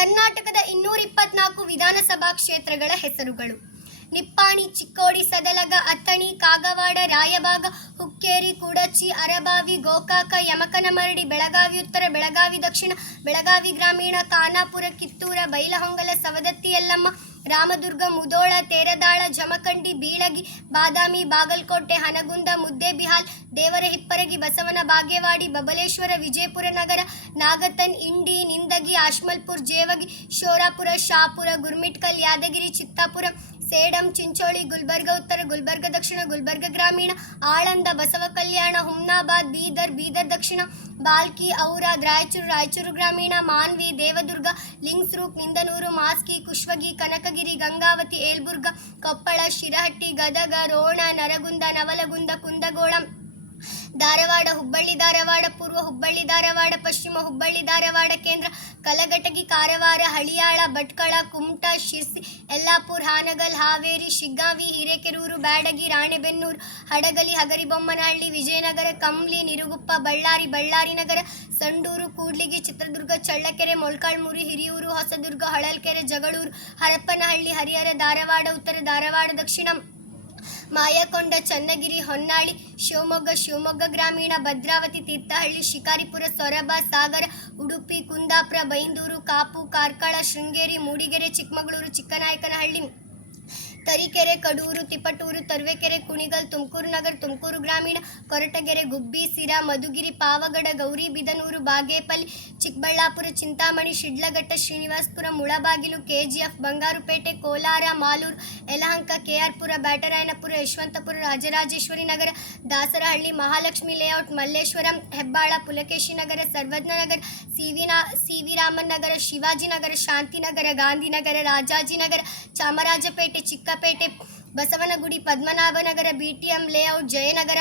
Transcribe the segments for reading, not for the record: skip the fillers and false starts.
ಕರ್ನಾಟಕದ 224 ವಿಧಾನಸಭಾ ಕ್ಷೇತ್ರಗಳ ಹೆಸರುಗಳು: ನಿಪ್ಪಾಣಿ, ಚಿಕ್ಕೋಡಿ, ಸದಲಗ, ಅಥಣಿ, ಕಾಗವಾಡ, ರಾಯಬಾಗ, ಹುಕ್ಕೇರಿ, ಕುಡಚಿ, ಅರಬಾವಿ, ಗೋಕಾಕ, ಯಮಕನಮರಡಿ, ಬೆಳಗಾವಿ ಉತ್ತರ, ಬೆಳಗಾವಿ ದಕ್ಷಿಣ, ಬೆಳಗಾವಿ ಗ್ರಾಮೀಣ, ಖಾನಾಪುರ, ಕಿತ್ತೂರ, ಬೈಲಹೊಂಗಲ, ಸವದತ್ತಿ ಯಲ್ಲಮ್ಮ, ರಾಮದುರ್ಗ, ಮುಧೋಳ, ತೇರದಾಳ, ಜಮಖಂಡಿ, ಬೀಳಗಿ, ಬಾದಾಮಿ, ಬಾಗಲಕೋಟೆ, ಹನಗುಂದ, ಮುದ್ದೇಬಿಹಾಲ್, ದೇವರಹಿಪ್ಪರಗಿ, ಬಸವನ ಬಾಗೇವಾಡಿ, ಬಬಲೇಶ್ವರ, ವಿಜಯಪುರ ನಗರ, ನಾಗತನ್, ಇಂಡಿ, ನಿಂದಗಿ, ಆಶ್ಮಲ್ಪುರ್, ಜೇವಗಿ, ಶೋರಾಪುರ, ಶಾಪುರ, ಗುರ್ಮಿಟ್ಕಲ್, ಯಾದಗಿರಿ, ಚಿತ್ತಾಪುರ, ಸೇಡಂ, ಚಿಂಚೋಳಿ, ಗುಲ್ಬರ್ಗ ಉತ್ತರ, ಗುಲ್ಬರ್ಗ ದಕ್ಷಿಣ, ಗುಲ್ಬರ್ಗ ಗ್ರಾಮೀಣ, ಆಳಂದ, ಬಸವ ಕಲ್ಯಾಣ, ಹುಮ್ನಾಬಾದ್, ಬೀದರ್, ಬೀದರ್ ದಕ್ಷಿಣ, ಬಾಲ್ಕಿ, ಔರಾದ್, ರಾಯಚೂರು, ರಾಯಚೂರು ಗ್ರಾಮೀಣ, ಮಾನ್ವಿ, ದೇವದುರ್ಗ, ಲಿಂಗ್ಸ್ರೂಪ್, ನಿಂದನೂರು, ಮಾಸ್ಕಿ, ಕುಶ್ವಗಿ, ಕನಕಗಿರಿ, ಗಂಗಾವತಿ, ಏಲ್ಬುರ್ಗ, ಕೊಪ್ಪಳ, ಶಿರಹಟ್ಟಿ, ಗದಗ, ರೋಣ, ನರಗುಂದ, ನವಲಗುಂದ, ಕುಂದಗೋಳ, ಧಾರವಾಡ, ಹುಬ್ಬಳ್ಳಿ ಧಾರವಾಡ ಪೂರ್ವ, ಹುಬ್ಬಳ್ಳಿ ಧಾರವಾಡ ಪಶ್ಚಿಮ, ಹುಬ್ಬಳ್ಳಿ ಧಾರವಾಡ ಕೇಂದ್ರ, ಕಲಘಟಗಿ, ಕಾರವಾರ, ಹಳಿಯಾಳ, ಭಟ್ಕಳ, ಕುಮಟಾ, ಶಿರ್ಸಿ, ಯಲ್ಲಾಪುರ, ಹಾನಗಲ್, ಹಾವೇರಿ, ಶಿಗ್ಗಾಂವಿ, ಹಿರೇಕೆರೂರು, ಬ್ಯಾಡಗಿ, ರಾಣೆಬೆನ್ನೂರು, ಹಡಗಲಿ, ಹಗರಿಬೊಮ್ಮನಹಳ್ಳಿ, ವಿಜಯನಗರ, ಕಂಪ್ಲಿ, ನಿರುಗುಪ್ಪ, ಬಳ್ಳಾರಿ, ಬಳ್ಳಾರಿ ನಗರ, ಸಂಡೂರು, ಕೂಡ್ಲಿಗಿ, ಚಿತ್ರದುರ್ಗ, ಚಳ್ಳಕೆರೆ, ಮೊಳಕಾಲ್ಮೂರು, ಹಿರಿಯೂರು, ಹೊಸದುರ್ಗ, ಹೊಳಲ್ಕೆರೆ, ಜಗಳೂರು, ಹರಪನಹಳ್ಳಿ, ಹರಿಹರ, ಧಾರವಾಡ ಉತ್ತರ, ಧಾರವಾಡ ದಕ್ಷಿಣ, ಮಾಯಕೊಂಡ, ಚನ್ನಗಿರಿ, ಹೊನ್ನಾಳಿ, ಶಿವಮೊಗ್ಗ, ಶಿವಮೊಗ್ಗ ಗ್ರಾಮೀಣ, ಭದ್ರಾವತಿ, ತೀರ್ಥಹಳ್ಳಿ, ಶಿಕಾರಿಪುರ, ಸೊರಬ, ಸಾಗರ, ಉಡುಪಿ, ಕುಂದಾಪುರ, ಬೈಂದೂರು, ಕಾಪು, ಕಾರ್ಕಳ, ಶೃಂಗೇರಿ, ಮೂಡಿಗೆರೆ, ಚಿಕ್ಕಮಗಳೂರು, ಚಿಕ್ಕನಾಯಕನಹಳ್ಳಿ, ತರೀಕೆರೆ, ಕಡೂರು, ತಿಪಟೂರು, ತರುವೇಕೆರೆ, ಕುಣಿಗಲ್, ತುಮಕೂರು ನಗರ, ತುಮಕೂರು ಗ್ರಾಮೀಣ, ಕೊರಟಗೆರೆ, ಗುಬ್ಬಿ, ಸಿರಾ, ಮಧುಗಿರಿ, ಪಾವಗಡ, ಗೌರಿಬಿದನೂರು, ಬಾಗೇಪಲ್ಲಿ, ಚಿಕ್ಕಬಳ್ಳಾಪುರ, ಚಿಂತಾಮಣಿ, ಶಿಡ್ಲಘಟ್ಟ, ಶ್ರೀನಿವಾಸಪುರ, ಮುಳಬಾಗಿಲು, ಕೆಜಿಎಫ್, ಬಂಗಾರುಪೇಟೆ, ಕೋಲಾರ, ಮಾಲೂರು, ಯಲಹಂಕ, ಕೆಆರ್ಪುರ, ಬ್ಯಾಟರಾಯನಪುರ, ಯಶವಂತಪುರ, ರಾಜರಾಜೇಶ್ವರಿ ನಗರ, ದಾಸರಹಳ್ಳಿ, ಮಹಾಲಕ್ಷ್ಮಿ ಲೇಔಟ್, ಮಲ್ಲೇಶ್ವರಂ, ಹೆಬ್ಬಾಳ, ಪುಲಕೇಶಿ ನಗರ, ಸರ್ವಜ್ಞ ನಗರ, ಸಿ.ವಿ. ರಾಮನ್ ನಗರ, ಶಿವಾಜಿನಗರ, ಶಾಂತಿನಗರ, ಗಾಂಧಿನಗರ, ರಾಜಾಜಿನಗರ, ಚಾಮರಾಜಪೇಟೆ, ಚಿಕ್ಕಪೇಟೆ, ಬಸವನಗುಡಿ, ಪದ್ಮನಾಭನಗರ, ಬಿಟಿಎಂ ಲೇಔಟ್, ಜಯನಗರ,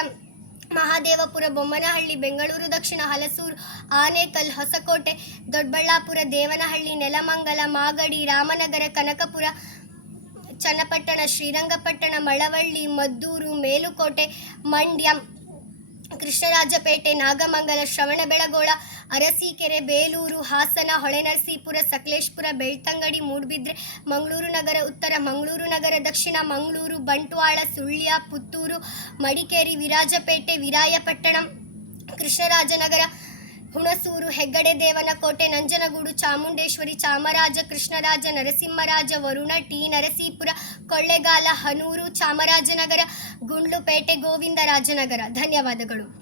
ಮಹಾದೇವಪುರ, ಬೊಮ್ಮನಹಳ್ಳಿ, ಬೆಂಗಳೂರು ದಕ್ಷಿಣ, ಹಲಸೂರು, ಆನೇಕಲ್, ಹೊಸಕೋಟೆ, ದೊಡ್ಡಬಳ್ಳಾಪುರ, ದೇವನಹಳ್ಳಿ, ನೆಲಮಂಗಲ, ಮಾಗಡಿ, ರಾಮನಗರ, ಕನಕಪುರ, ಚನ್ನಪಟ್ಟಣ, ಶ್ರೀರಂಗಪಟ್ಟಣ, ಮಳವಳ್ಳಿ, ಮದ್ದೂರು, ಮೇಲುಕೋಟೆ, ಮಂಡ್ಯ, ಕೃಷ್ಣರಾಜಪೇಟೆ, ನಾಗಮಂಗಲ, ಶ್ರವಣಬೆಳಗೊಳ, ಅರಸೀಕೆರೆ, ಬೇಲೂರು, ಹಾಸನ, ಹೊಳೆನರಸೀಪುರ, ಸಕಲೇಶಪುರ, ಬೆಳ್ತಂಗಡಿ, ಮೂಡಬಿದ್ರೆ, ಮಂಗಳೂರು ನಗರ ಉತ್ತರ, ಮಂಗಳೂರು ನಗರ ದಕ್ಷಿಣ, ಮಂಗಳೂರು, ಬಂಟ್ವಾಳ, ಸುಳ್ಯ, ಪುತ್ತೂರು, ಮಡಿಕೇರಿ, ವಿರಾಜಪೇಟೆ, ವಿರಾಯಪಟ್ಟಣ, ಕೃಷ್ಣರಾಜನಗರ, ಹುಣಸೂರು, ಹೆಗ್ಗಡೆ ದೇವನಕೋಟೆ, ನಂಜನಗೂಡು, ಚಾಮುಂಡೇಶ್ವರಿ, ಚಾಮರಾಜ, ಕೃಷ್ಣರಾಜ, ನರಸಿಂಹರಾಜ, ವರುಣ, ಟಿ. ನರಸೀಪುರ, ಕೊಳ್ಳೇಗಾಲ, ಹನೂರು, ಚಾಮರಾಜನಗರ, ಗುಂಡ್ಲುಪೇಟೆ, ಗೋವಿಂದರಾಜನಗರ. ಧನ್ಯವಾದಗಳು.